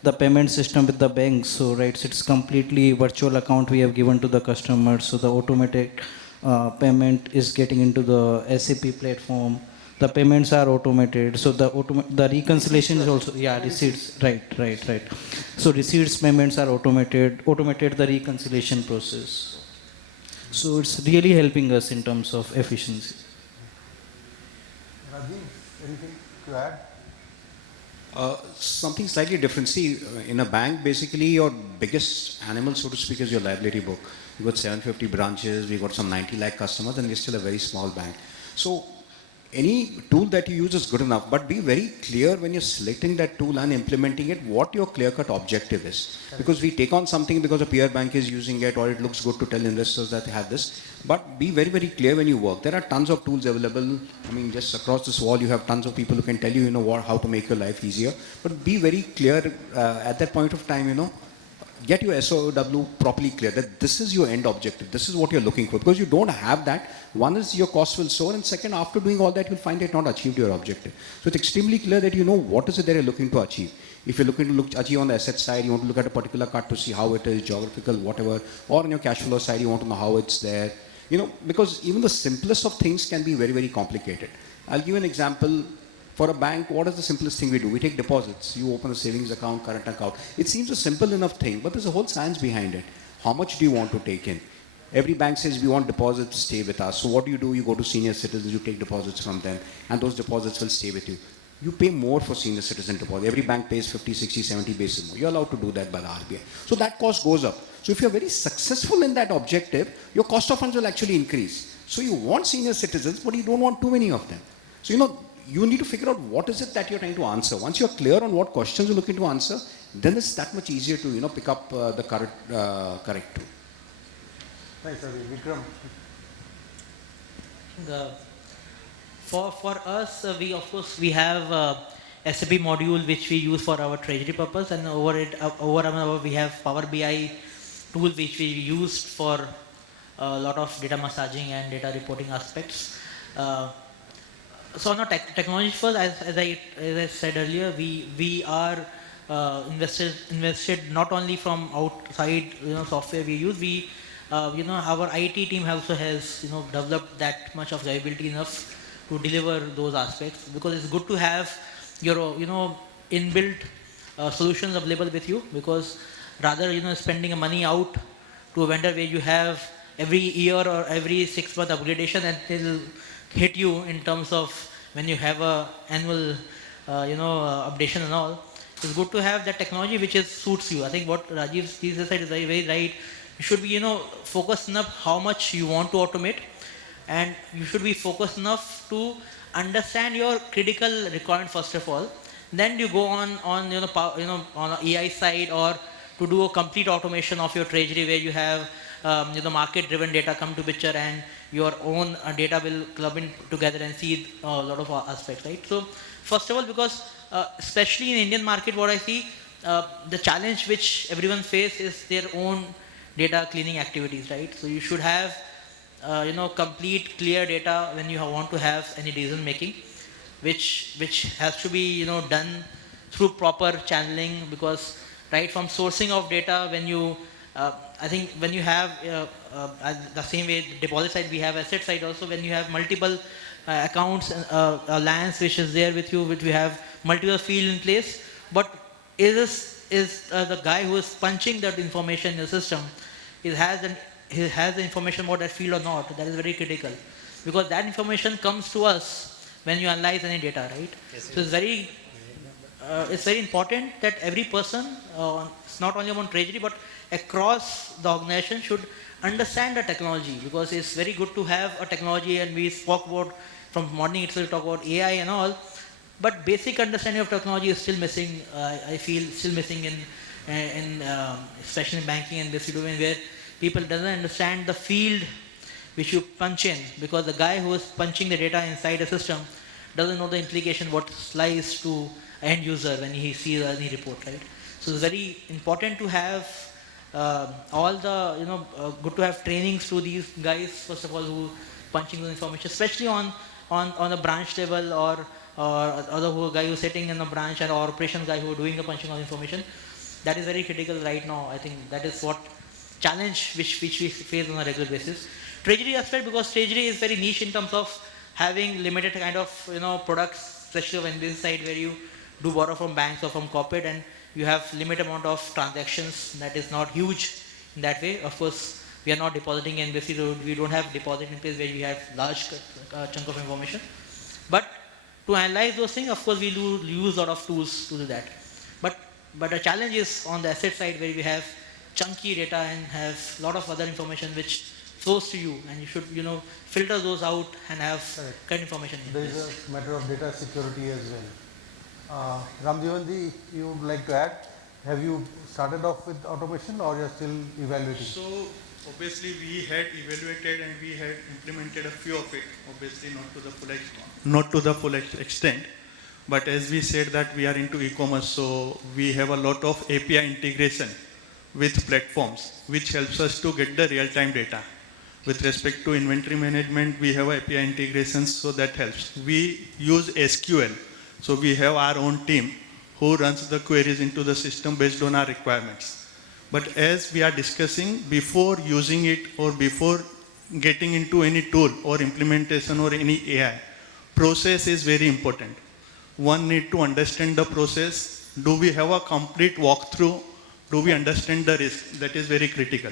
the payment system with the banks. So it's completely virtual account we have given to the customer. So the automatic payment is getting into the SAP platform. The payments are automated. So the reconciliation is also, receipts, right. So receipts payments are automated the reconciliation process. So it's really helping us in terms of efficiency. Rajeev, anything to add? Something slightly different. See, in a bank, basically your biggest animal, so to speak, is your liability book. You've got 750 branches, we've got some 90 lakh customers, and we're still a very small bank. So any tool that you use is good enough, but be very clear when you're selecting that tool and implementing it, what your clear-cut objective is. Because we take on something because a peer bank is using it, or it looks good to tell investors that they have this. But be very, very clear when you work. There are tons of tools available. I mean, just across this wall, you have tons of people who can tell you, how to make your life easier. But be very clear at that point of time, get your SOW properly clear that this is your end objective. This is what you're looking for. Because you don't have that, one is your cost will soar, and second, after doing all that, you'll find it not achieved your objective. So it's extremely clear that you know what is it that you're looking to achieve. If you're looking to achieve on the asset side, you want to look at a particular card to see how it is, geographical, whatever, or on your cash flow side, you want to know how it's there. Because even the simplest of things can be very, very complicated. I'll give you an example. For a bank, what is the simplest thing we do? We take deposits. You open a savings account, current account. It seems a simple enough thing, but there's a whole science behind it. How much do you want to take in? Every bank says we want deposits to stay with us. So what do? You go to senior citizens, you take deposits from them, and those deposits will stay with you. You pay more for senior citizen deposit. Every bank pays 50, 60, 70 basis more. You're allowed to do that by the RBI. So that cost goes up. So if you're very successful in that objective, your cost of funds will actually increase. So you want senior citizens, but you don't want too many of them. So you need to figure out what is it that you're trying to answer. Once you're clear on what questions you're looking to answer, then it's that much easier to pick up the correct tool. Thanks, Vikram. For us, we have SAP module which we use for our treasury purpose, and over and above we have Power BI tool which we used for a lot of data massaging and data reporting aspects. So on a technology first, as I said earlier, we are invested not only from outside software we use. We our IT team also has developed that much of reliability enough to deliver those aspects, because it's good to have your inbuilt solutions available with you, because rather spending money out to a vendor where you have every year or every 6 month upgradation, and it'll hit you in terms of when you have a annual updation and all. It's good to have that technology which suits you. I think what Rajeev said is very, very right. You should be focused enough how much you want to automate, and you should be focused enough to understand your critical requirement first of all. Then you go on on a AI side, or to do a complete automation of your treasury where you have market driven data come to picture, and your own data will club in together and see a lot of aspects, right? So first of all, because especially in Indian market, what I see, the challenge which everyone faces is their own data cleaning activities, right? So you should have complete clear data when you want to have any decision making, which has to be done through proper channeling, because right from sourcing of data, when you I think when you have the same way deposit side, we have asset side also. When you have multiple accounts, lands which is there with you, which we have multiple field in place, but is the guy who is punching that information in the system, he has the information about that field or not. That is very critical, because that information comes to us when you analyze any data, right? Yes, so it's very important that every person, it's not only on treasury but across the organization, should understand the technology, because it's very good to have a technology, and we spoke about from morning itself, talk about AI and all, but basic understanding of technology is still missing. I feel still missing in especially in banking and this domain, where people doesn't understand the field which you punch in, because the guy who is punching the data inside a system doesn't know the implication what lies to end user when he sees any report, right? So it's very important to have all the good to have trainings to these guys first of all who punching the information, especially on a branch level, or other guy who's sitting in the branch, and or operations guy who are doing the punching of information. That is very critical right now. I think that is what challenge which we face on a regular basis. Treasury aspect, because treasury is very niche in terms of having limited kind of products, especially on this side where you do borrow from banks or from corporate, and you have limited amount of transactions. That is not huge in that way. Of course, we are not depositing in this. We don't have deposit in place where we have large chunk of information. But to analyze those things, of course, we do use a lot of tools to do that. But the challenge is on the asset side, where we have chunky data and have a lot of other information which flows to you, and you should filter those out and have correct information. There is a matter of data security as well. Ramjivanji, you would like to add? Have you started off with automation, or you are still evaluating? So obviously we had evaluated and we had implemented a few of it. Obviously not to the full extent. But as we said that we are into e-commerce, so we have a lot of API integration with platforms, which helps us to get the real-time data. With respect to inventory management, we have API integrations, so that helps. We use SQL, so we have our own team who runs the queries into the system based on our requirements. But as we are discussing, before using it or before getting into any tool or implementation or any AI, process is very important. One need to understand the process. Do we have a complete walkthrough? Do we understand the risk? That is very critical.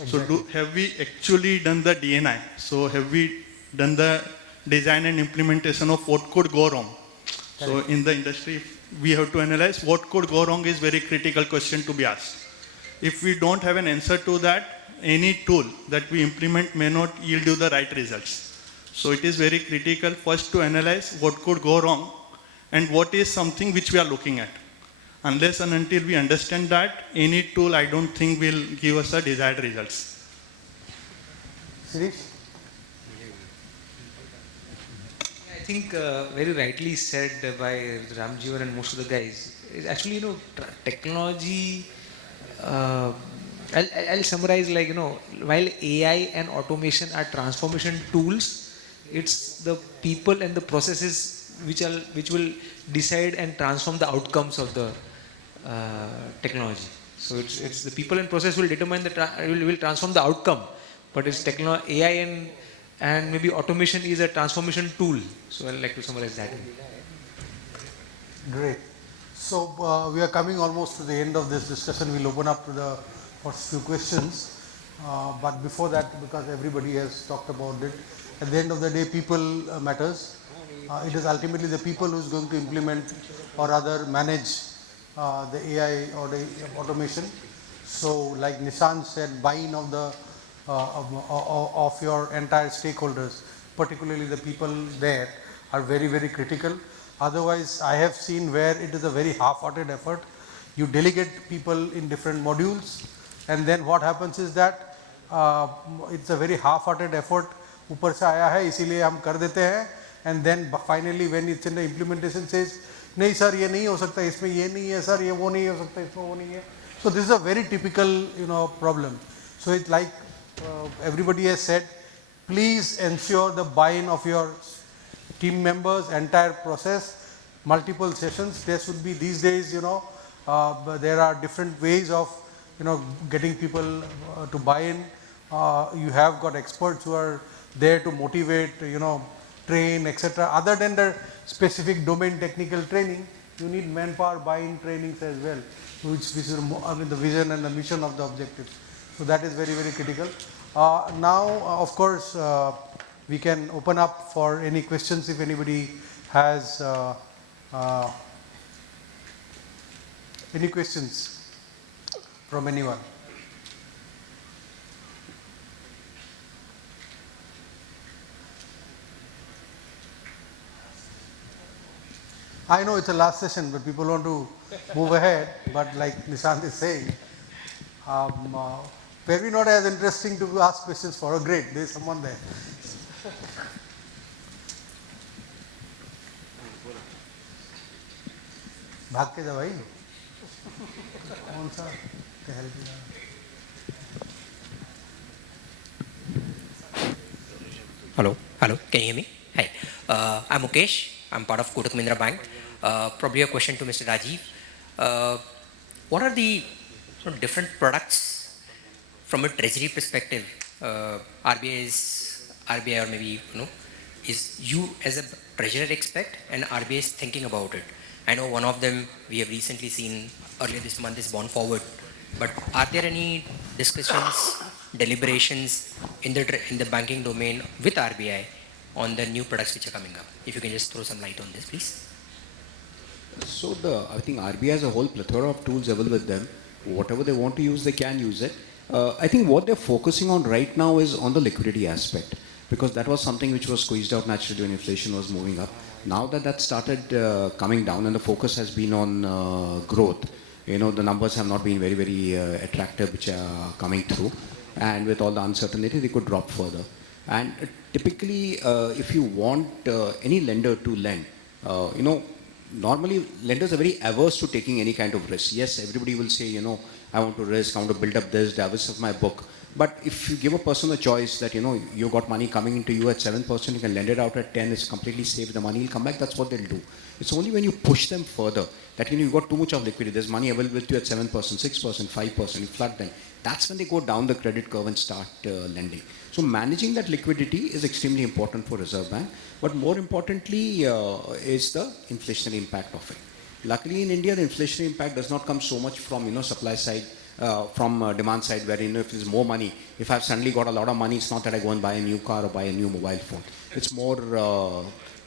Exactly. So have we actually done the DNI? So have we done the design and implementation of what could go wrong? So in the industry, we have to analyze what could go wrong is very critical question to be asked. If we don't have an answer to that, any tool that we implement may not yield you the right results. So it is very critical first to analyze what could go wrong and what is something which we are looking at. Unless and until we understand that, any tool I don't think will give us a desired results. Shirish? I think very rightly said by Ramjivan and most of the guys. Is actually, technology I'll summarize, like, while AI and automation are transformation tools, it's the people and the processes which will decide and transform the outcomes of the technology. So it's the people and process will determine will transform the outcome, but it's AI and maybe automation is a transformation tool. So I'd like to summarize that. Great. So we are coming almost to the end of this discussion. We'll open up to the first few questions. But before that, because everybody has talked about it, at the end of the day, people matters. It is ultimately the people who is going to implement or rather manage the AI or the automation. So, like Nishant said, buy-in of the of your entire stakeholders, particularly the people there, are very, very critical. Otherwise, I have seen where it is a very half-hearted effort. You delegate people in different modules, and then what happens is that it's a very half-hearted effort. ऊपर से आया है इसीलिए हम कर देते हैं, and then finally when it's in the implementation says, नहीं सर ये नहीं हो सकता, इसमें ये नहीं है सर, ये वो नहीं हो सकता, इसमें वो नहीं है. So this is a very typical problem. So it's like everybody has said, please ensure the buy-in of your team members, entire process, multiple sessions. There should be these days, there are different ways of, getting people to buy in. You have got experts who are there to motivate, train, etc. Other than the specific domain technical training, you need manpower buy-in trainings as well, which is the vision and the mission of the objectives. So that is very, very critical. Now, of course, we can open up for any questions if anybody has any questions from anyone. I know it's a last session, but people want to move ahead. But like Nishant is saying, maybe not as interesting to ask questions for. Oh, great, there's someone there. भाग के जा भाई. कौन सा टहल के जा. Hello, can you hear me? Hi, I'm Mukesh. I'm part of Kotak Mahindra Bank. Probably a question to Mr. Rajeev. What are the different products from a treasury perspective? RBI or maybe, is you as a treasurer expect and RBI is thinking about it? I know one of them we have recently seen earlier this month is Bond Forward. But are there any discussions, deliberations in the banking domain with RBI on the new products which are coming up? If you can just throw some light on this, please. So I think RBI has a whole plethora of tools available with them. Whatever they want to use, they can use it. I think what they're focusing on right now is on the liquidity aspect, because that was something which was squeezed out naturally when inflation was moving up. Now that started coming down and the focus has been on growth, the numbers have not been very, very attractive which are coming through, and with all the uncertainty they could drop further. And typically if you want any lender to lend, normally lenders are very averse to taking any kind of risk. Yes, everybody will say, I want to risk, I want to build up this, diversify my book. But if you give a person a choice that, you got money coming into you at 7%, you can lend it out at 10, it's completely safe, the money will come back, that's what they'll do. It's only when you push them further that, you've got too much of liquidity, there's money available with you at 7%, 6%, 5%, you flood them. That's when they go down the credit curve and start lending. So managing that liquidity is extremely important for Reserve Bank. But more importantly is the inflationary impact of it. Luckily in India, the inflationary impact does not come so much from supply side, from demand side, where if there's more money, if I've suddenly got a lot of money, it's not that I go and buy a new car or buy a new mobile phone. It's more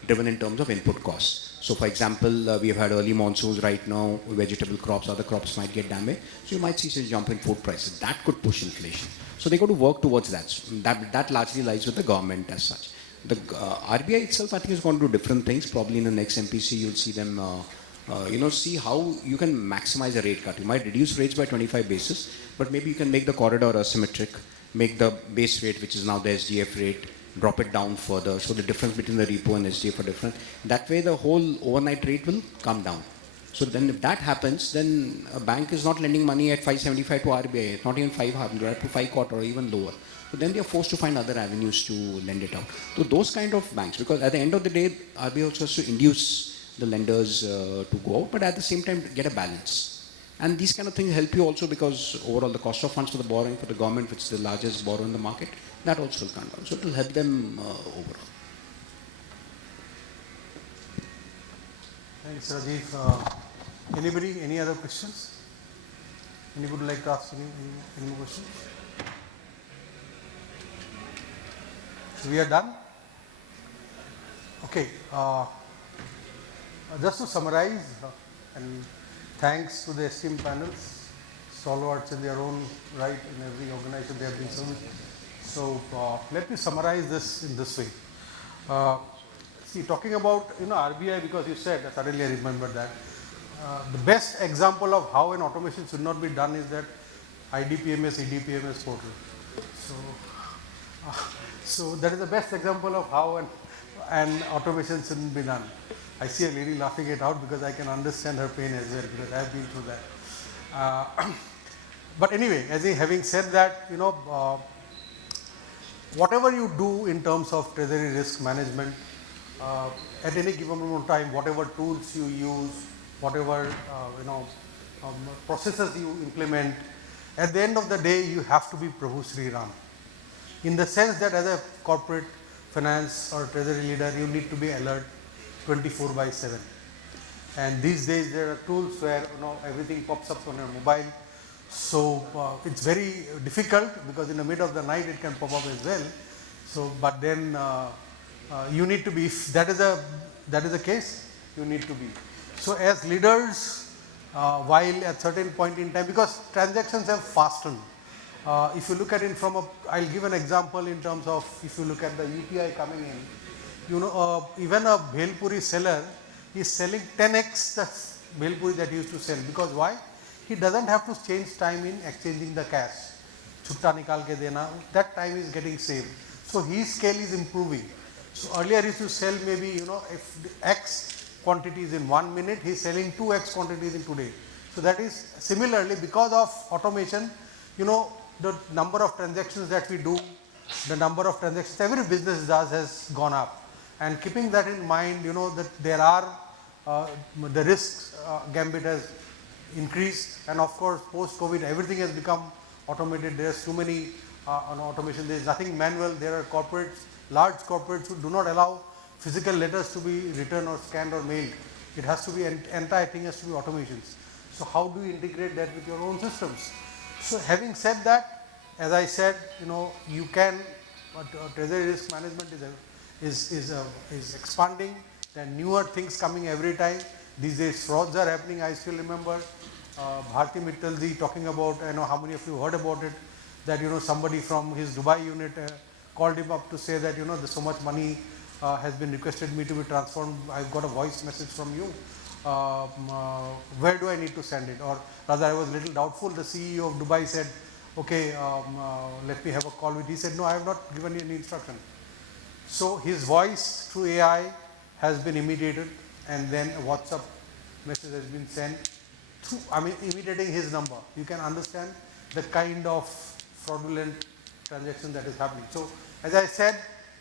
driven in terms of input costs. So for example, we have had early monsoons right now, vegetable crops, other crops might get damaged. So you might see some jump in food prices. That could push inflation. So they got to work towards that. That largely lies with the government as such. The RBI itself, I think, is going to do different things. Probably in the next MPC, you'll see them, see how you can maximize a rate cut. You might reduce rates by 25 basis, but maybe you can make the corridor asymmetric, make the base rate, which is now the SGF rate, drop it down further. So the difference between the repo and SGF are different. That way, the whole overnight rate will come down. So then if that happens, then a bank is not lending money at 575 to RBI, not even 500, to 5 quarter or even lower. So then they are forced to find other avenues to lend it out. So those kind of banks, because at the end of the day, RBI also has to induce the lenders to go out, but at the same time get a balance. And these kind of things help you also because overall the cost of funds for the borrowing for the government, which is the largest borrower in the market, that also will come down. So it will help them overall. Thanks, Rajeev. Anybody, any other questions? Anybody would like to ask any more questions? So we are done? Okay. Just to summarize, and thanks to the esteemed panels, stalwarts in their own right in every organization they have been serving. So let me summarize this in this way. See, talking about RBI, because you said, suddenly I remember that, the best example of how an automation should not be done is that IDPMS, EDPMS portal. So that is the best example of how an automation shouldn't be done. I see a lady laughing it out because I can understand her pain as well because I have been through that. But anyway, having said that, whatever you do in terms of treasury risk management, at any given moment of time, whatever tools you use, whatever processes you implement, at the end of the day, you have to be Prabhu Sri Ram. In the sense that as a corporate finance or treasury leader, you need to be alert 24/7. And these days there are tools where everything pops up on your mobile. So it's very difficult because in the middle of the night it can pop up as well. So, but then you need to be. If that is the case, you need to be. So as leaders, while at certain point in time, because transactions have fastened. If you look at it from I'll give an example in terms of if you look at the UPI coming in, even a Bhelpuri seller is selling 10x the Bhelpuri that he used to sell. Because why? He doesn't have to change time in exchanging the cash. Chutta nikal ke dena, that time is getting saved. So his scale is improving. So earlier he used to sell maybe, if X quantities in 1 minute, he is selling 2X quantities in today. So that is similarly because of automation, the number of transactions that we do, the number of transactions every business does has gone up. And keeping that in mind, that there are the risks gambit has increased, and of course post-COVID everything has become automated. There's too many automation. There's nothing manual. There are corporates, large corporates who do not allow physical letters to be written or scanned or mailed. It has to be entire thing has to be automations. So how do you integrate that with your own systems? So having said that, as I said, you can. Treasury risk management is expanding. There are newer things coming every time. These days frauds are happening. I still remember Bharti Mittalji talking about, I know how many of you heard about it, that somebody from his Dubai unit called him up to say that there's so much money has been requested me to be transformed. I've got a voice message from you. Where do I need to send it? Or rather, I was a little doubtful. The CEO of Dubai said, okay, let me have a call with. He said, no, I have not given you any instruction. So his voice through AI has been imitated, and then a WhatsApp message has been sent through, imitating his number. You can understand the kind of fraudulent transaction that is happening. So as I said,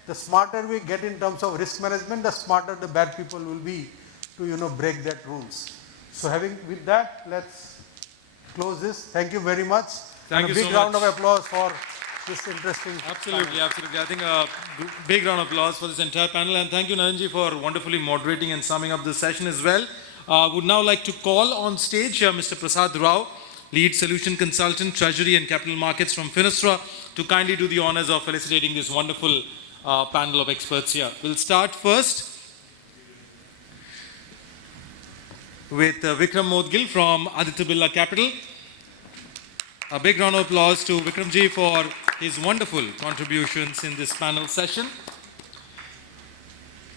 the smarter we get in terms of risk management, the smarter the bad people will be to break that rules. So with that, let's close this. Thank you very much. Thank you so much. A big round of applause for this interesting Absolutely, panel. absolutely. I think a big round of applause for this entire panel, and thank you, Narenji, for wonderfully moderating and summing up this session as well. Would now like to call on stage Mr. Prasad Rao, Lead Solution Consultant, Treasury and Capital Markets from Finastra, to kindly do the honors of felicitating this wonderful panel of experts here. We'll start first with Vikram Moudgil from Aditya Birla Capital. A big round of applause to Vikramji for his wonderful contributions in this panel session.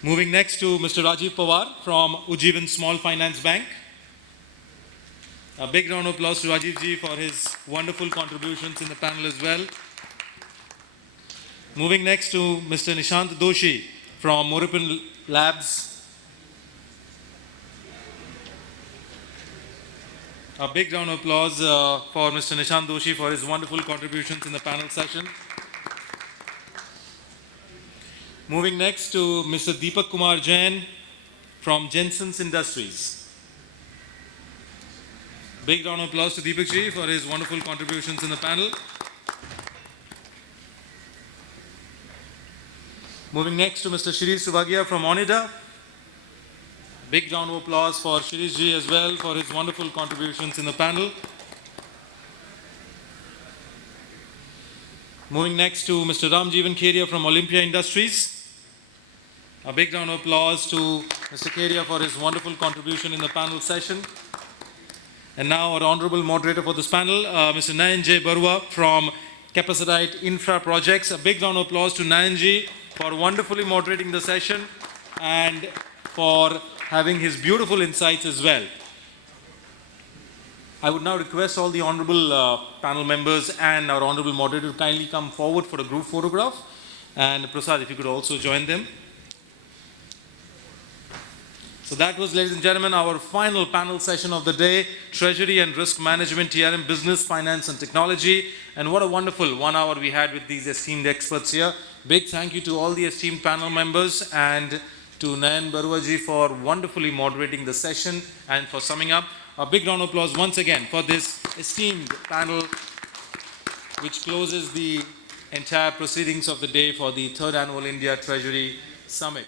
Moving next to Mr. Rajeev Pawar from Ujjivan Small Finance Bank. A big round of applause to Rajeev ji for his wonderful contributions in the panel as well. Moving next to Mr. Nishant Doshi from Morepen Labs. A big round of applause for Mr. Nishant Doshi for his wonderful contributions in the panel session. Moving next to Mr. Deepak Kumar Jain from Jesons Industries. Big round of applause to Deepak ji for his wonderful contributions in the panel. Moving next to Mr. Shirish Subhagia from Onida. Big round of applause for Shirish ji as well for his wonderful contributions in the panel. Moving next to Mr. 𝐟𝐢𝐬𝐬 𝐬𝐬 from Olympia Industries. A big round of applause to Mr. 𝐬𝐬 for his wonderful contribution in the panel session. And now our honorable moderator for this panel, Mr. Nayon Baruah from Capacit'e Infraprojects. A big round of applause to Nayon ji for wonderfully moderating the session and for having his beautiful insights as well. I would now request all the honorable panel members and our honorable moderator to kindly come forward for a group photograph. And Prasad, if you could also join them. So that was, ladies and gentlemen, our final panel session of the day, Treasury and Risk Management, TRM, Business, Finance and Technology. And what a wonderful 1 hour we had with these esteemed experts here. Big thank you to all the esteemed panel members and to Nayon Baruah ji for wonderfully moderating the session and for summing up. A big round of applause once again for this esteemed panel which closes the entire proceedings of the day for the 3rd Annual India Treasury Summit.